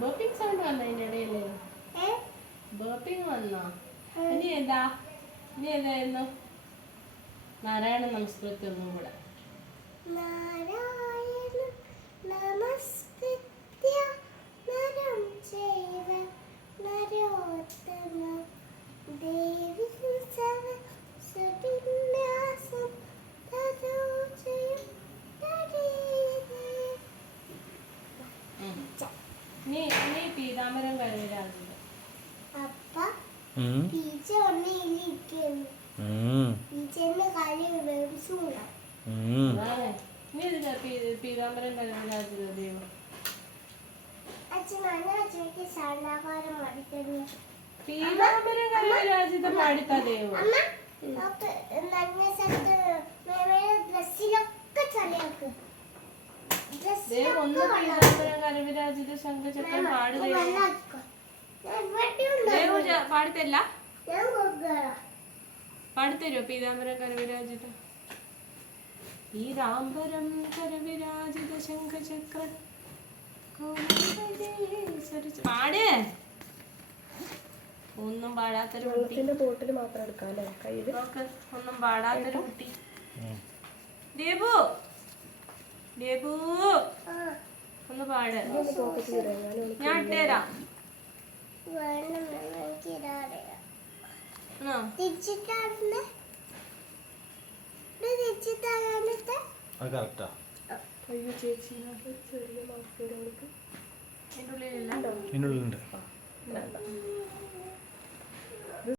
Burping sound വന്ന അതിന്റെ ഇടയില് ബർപ്പിംഗ് വന്നോ? ഇനി ഏതായിരുന്നു? നാരായണ നമസ്കൃതി ഒന്നും കൂടെ. നീ പീതാംബരം കഴിവിലാകുന്നു. പീതാംബരം കഴിവിലാകുന്നു ദൈവം. പീതാംബരം കഴിവിലാജിതം പാടിത്ത ദൈവം. ദൈവം ഒന്ന് പീതാംബരം കരവിരാജിത ശംഖചക്രം പാടുകയോ പാടിത്തല്ല? പാടിത്തരുമോ പീതാംബരം കരവിരാജിത? പീതാംബരം കരവിരാജിത ശംഖചക്ര പാട്. ഒന്നും പാടാത്തൊരു കുട്ടി. ഒന്നും പാടാത്തൊരു കുട്ടി. ദേബു ദേബു ഒന്ന് പാട്. ഞാൻ ഇട്ടേരാം. ചേച്ചി